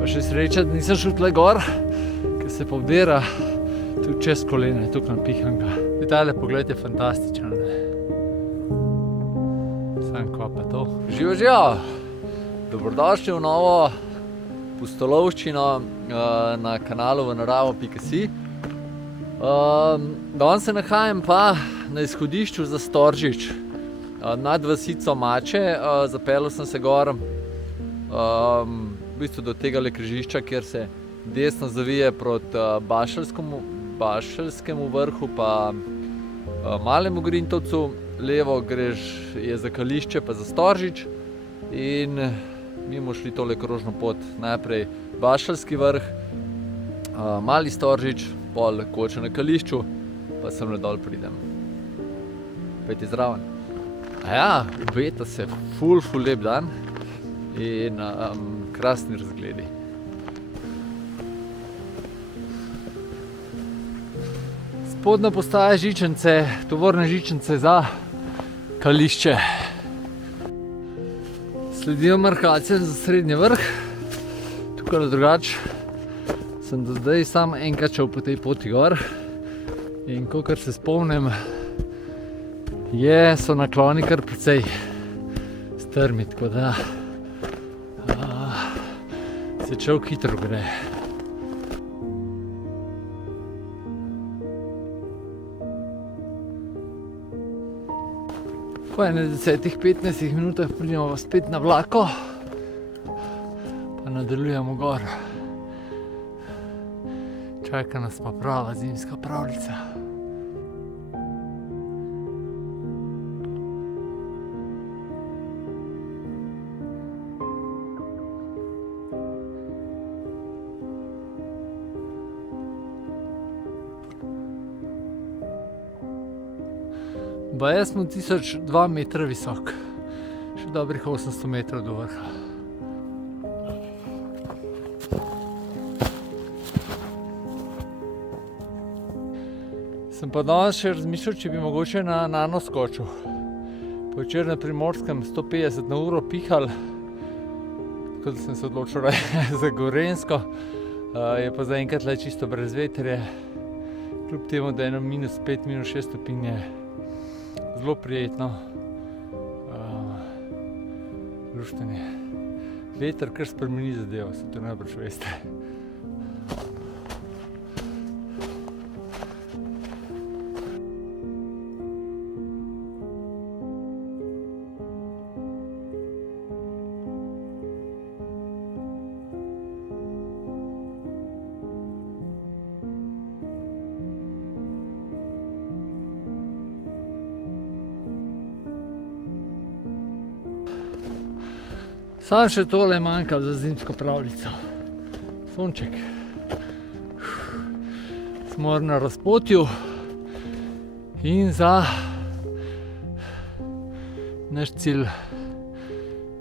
Pa še sreča, da nisem šel tle gor, ker se povdira tudi čez kolene, tukaj napihanka. Tale pogled je fantastičen. Sam kva pa to. Živo, živo! Dobrodošli v novo pustolovščino na kanalu vnaravo.si. Danes se nahajam pa na izhodišču za Storžič. Nad vasico Mače, zapeljal sem se gor v bistvu do tega križišča, kjer se desno zavije proti Bašelskemu vrhu pa Malemu Grintovcu, levo greš je za Kališče pa za Storžič in mi bomo šli tole krožno pot. Najprej Bašelski vrh, Mali Storžič, pol Koča na Kališču, pa sem dol pridem. Pejte zraven. Ja, obeta se ful lep dan in krasni razgledi. Spodnja postaja žičnice, tovorne žičnice za Kališče. Sledijo markacije za srednji vrh. Tukaj drugače sem do zdaj sam enkrat šel po tej poti gor in kakor se spomnim, so nakloni kar precej strmi, tako da se človek hitro gre. Po 10-15 minutah pridemo spet na vlako, pa nadaljujemo gor. Čaka nas pa prava zimska pravljica. Baje smo 1002 metra visok, še dobrih 800 metrov do vrha. Sem pa danes še razmišljal, če bi mogoče na Nano skočil. Po včeraj na Primorskem 150 na uro pihal, tako da sem se odločil za Gorenjsko. Je pa zaenkrat le čisto brez vetrje, kljub temu, da je -5, -6 stopinj je zelo prijetno. Luštanje. Veter kar spremeni zadevo, se to najbrž veste. Sam še tole manjka za zimsko pravljico. Sonček. Smo na razpotju in za naš cilj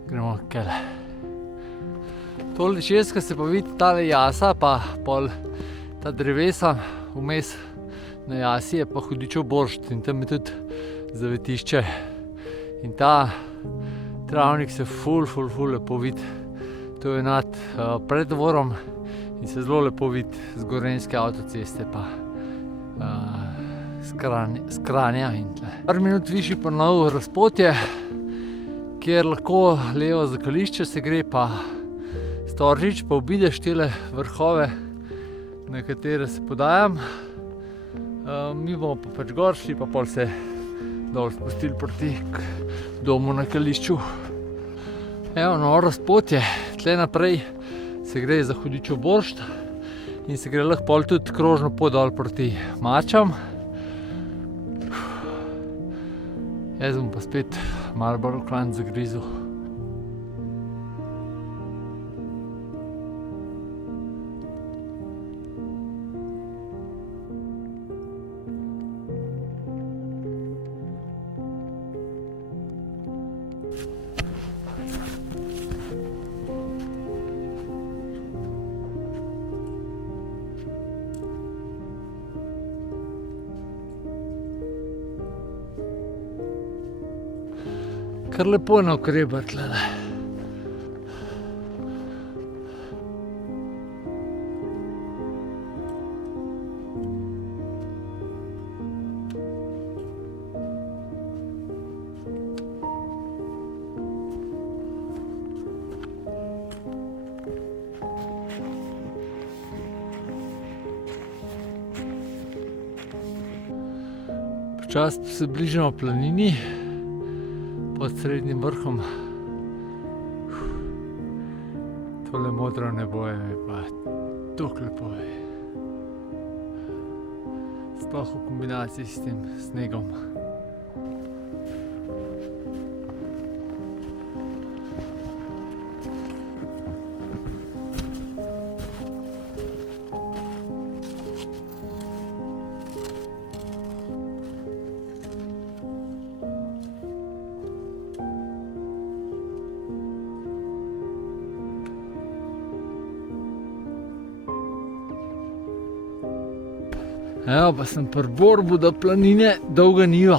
gremo kele. Tole česka se pa vidi tale jasa, pa pol ta drevesa vmes na jasi je pa Hudičev boršt in tam je tudi zavetišče. In ta travnik se ful lepo vidi. To je nad Preddvorom in se zelo lepo vidi z gorenjske avtoceste pa s Kranja in tle. Par minut višji pa novo razpotje, kjer lahko levo za Kališče se gre pa Storžič, pa obideš tele vrhove, na katere se podajam. Mi bomo pa pač gor šli, pa pol se dol spustili proti domu na Kališču. Evo, novo razpotje. Tle naprej se gre za Hudičev boršt in se gre lahko pol tudi krožno pot dol proti Mačam. Jaz bom pa spet malo bolj v klanc zagrizel. Kar lepo navkrebar tlele. Počasi se bližamo planini pod srednjim vrhom. Tole modro nebo je pa tako lepo. Sploh v kombinaciji s tem snegom. Evo, pa sem pri borbu do planine Dolga Niva.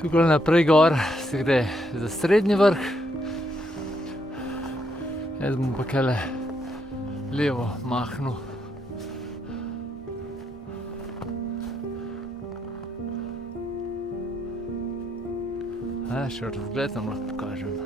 Tukaj naprej gor se gre za srednji vrh. Jaz bom pa kele levo mahnil. Še razgled vam lahko pokažem.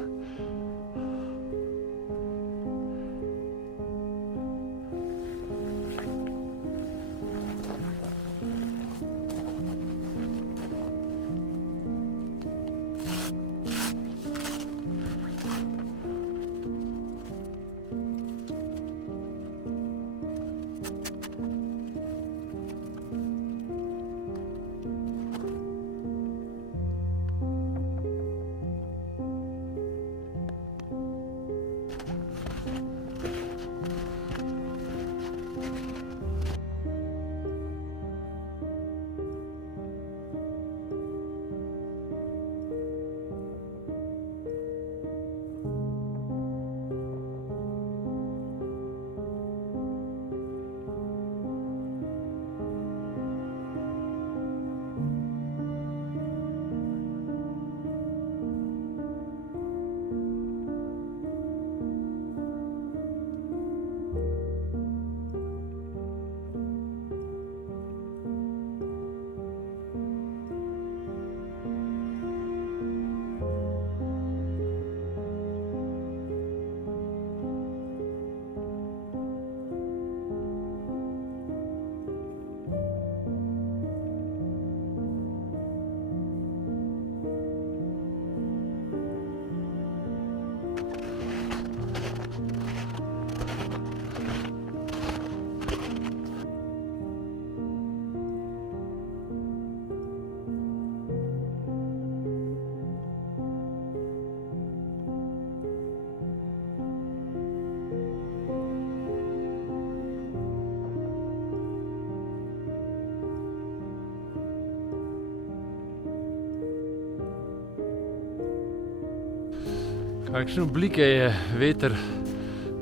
Kakšne oblike je veter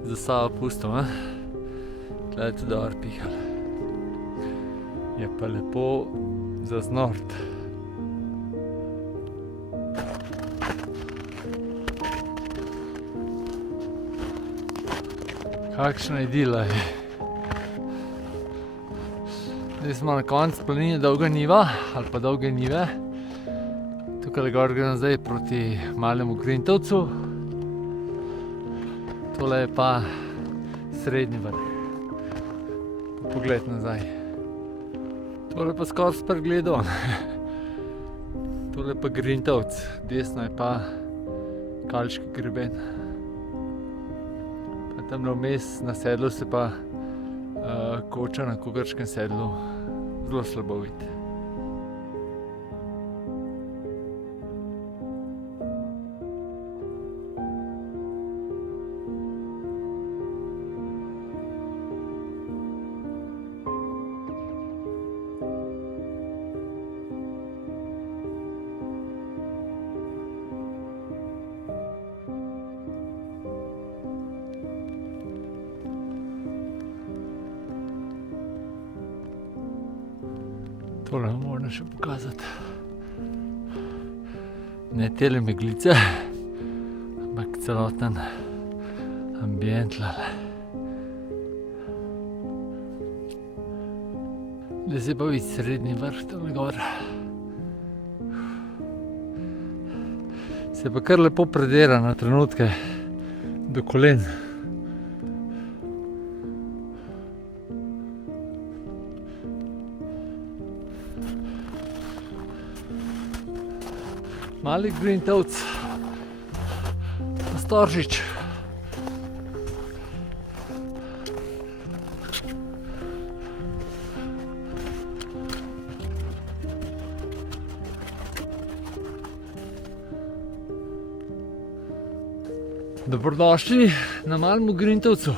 za sabo pustil, ne? Tle je tudi dobro pihalo. Je pa lepo za znort. Kakšna idila je. Zdaj smo na koncu planine Dolga Niva, ali pa Dolge Nive. Tukaj gor grem zdaj proti Malemu Grintovcu. Tole je pa srednji vrh. Pogled nazaj. Tole pa skoraj spregledal. Tole pa Grintovc, desno je pa Kalški greben. Pa tamle vmes na sedlu se pa koča na Kogrškem sedlu zelo slabo vidi. Tole moram še pokazati. Ne tele meglice, ampak celoten ambient tlele. Zdaj se pa vidi srednji vrh tam gor. Se pa kar lepo predira na trenutke do kolen. Mali Grintovc, Storžič. Dobrodošli na Malem Grintovcu.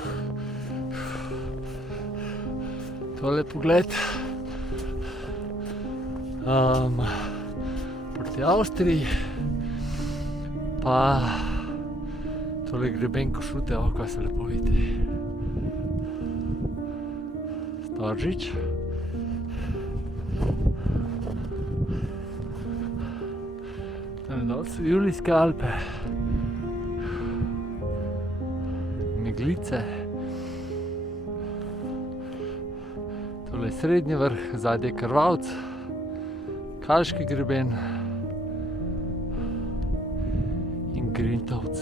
Tole pogled proti Avstriji, pa tole greben Košute, kaj se lepo vidi. Storžič. Tole dol so Julijske Alpe. Meglice. Tole je srednji vrh, zadnji je Krvavec, Kalški greben in Grintovc.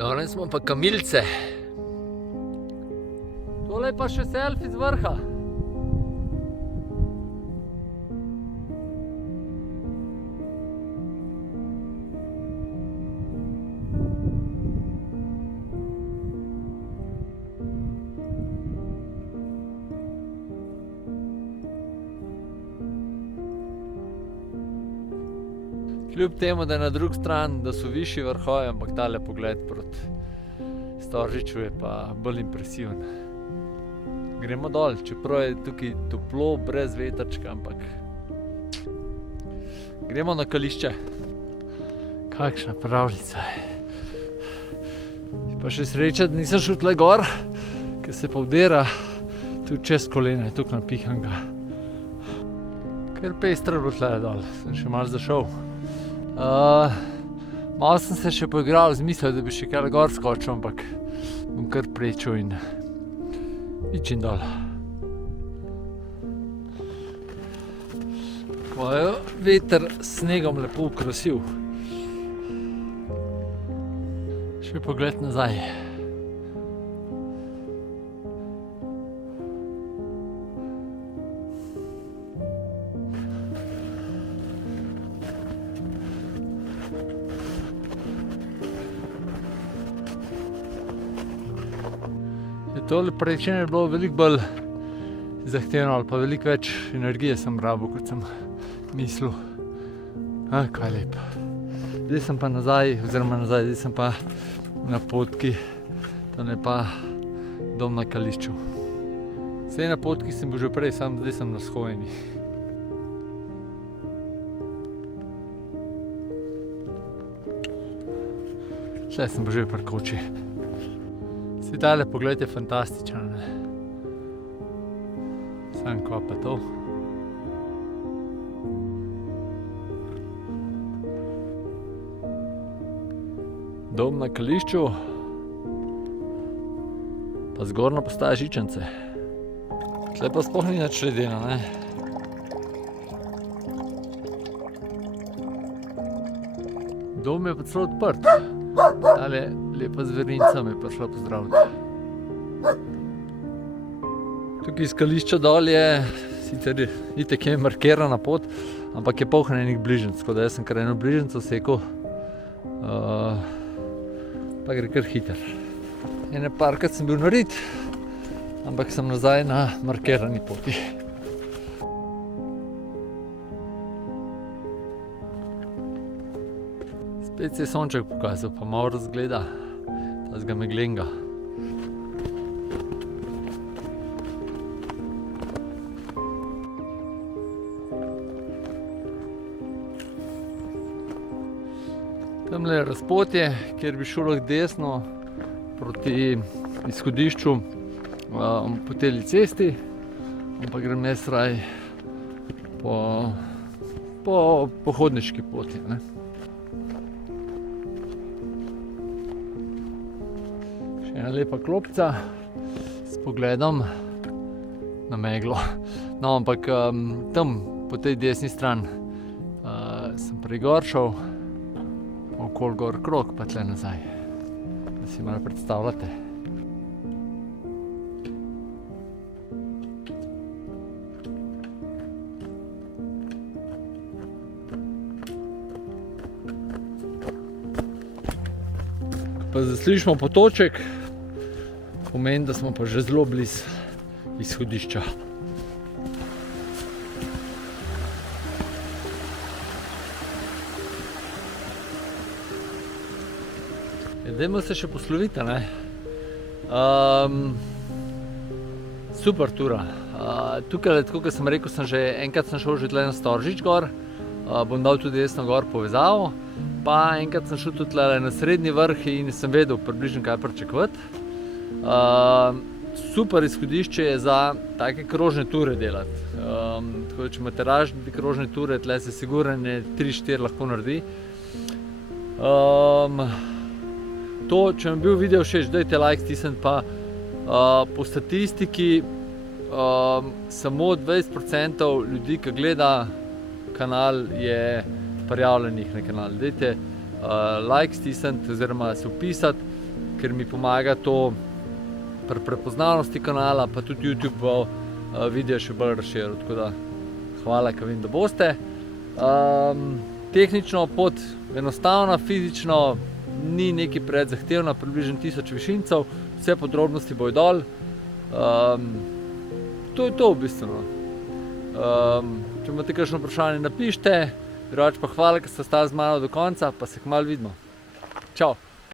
Danes smo pa kamilice. Tole je pa še selfie z vrha. Kljub temu, da je na drugi strani, da so višji vrhovi, ampak tale pogled proti Storžiču je pa bolj impresiven. Gremo dol, čeprav je tukaj toplo, brez vetrčka, ampak gremo na Kališče. Kakšna pravljica je. Pa še sreča, da nisem šel tle gor, ker se pa vdera tudi čez kolena, je tukaj napihanga. Ker pestro je bilo tle dol, sem še malo zašel. Malo sem se še poigral z mislijo, da bi še kaj gor skočil, ampak bom kar prečil in ičim dol. Ko je veter s snegom lepo okrasil. Še pogled nazaj. Tole prečenje je bilo veliko bolj zahtevno ali pa veliko več energije sem rabil, kot sem mislil. Kaj lepo. Zdaj sem pa nazaj, zdaj sem pa na potki, tam je pa dom na Kališču. Vse na potki sem bil že prej, sam zdaj sem na Shojeni. Tle sem pa že pri koči. Vsi tale pogled je fantastičen. Sam kva pa to. Dom na Kališču, pa zgornja postaja Žičance. Tle pa sploh ni nič ledeno, ne? Dom je pa celo odprt. Tale lepa zverinca me je prišla pozdraviti. Tukaj iz Kališča dol je, sicer itak je markirana pot, ampak je poln enih bližnjic, tako da jaz sem kar eno bližnjico sekal. Pa gre kar hiter. Ene parkrat sem bil narit, ampak sem nazaj na markirani poti. Spet se je sonček pokazal, pa malo razgleda tazga meglenga. Tamle je razpotje, kjer bi šel lahko desno proti izhodišču po tej cesti, ampak grem jaz raj po hodniški poti, ne. Še ena lepa klopca s pogledom na meglo. No, ampak tam po tej desni strani sem prej gor šel, okoli gor krog, pa tle nazaj, da si malo predstavljate. Pa zaslišimo potoček, pomeni, da smo pa že zelo blizu izhodišča. Dajmo se še posloviti, ne. Super tura. Tukaj, tako kot sem rekel, enkrat sem šel že tle na Storžič gor, bom dal tudi desno gor povezavo, pa enkrat sem šel tudi tle na srednji vrh in sem vedel približno kaj pričakovati. Super izhodišče je za take krožne ture delati. Tako da, če imate raje krožne ture, tle se sigurno 3-4 lahko naredi. To, če vam je bil video všeč, dajte like stisniti, pa po statistiki samo 20% ljudi, ki gleda kanal, je prijavljenih na kanal. Dajte like stisniti oziroma se vpisati, ker mi pomaga to pri prepoznavnosti kanala, pa tudi YouTube bo video še bolj razširil, tako da hvala, ker vem, da boste. Tehnično pot enostavna, fizično ni nekaj predzahtevna, približno 1000 višincev, vse podrobnosti bojo dol. To je to v bistvu. Če imate kakšno vprašanje, napišite, drugače pa hvala, ker ste ostali z mano do konca, pa se kmalu vidimo. Čau!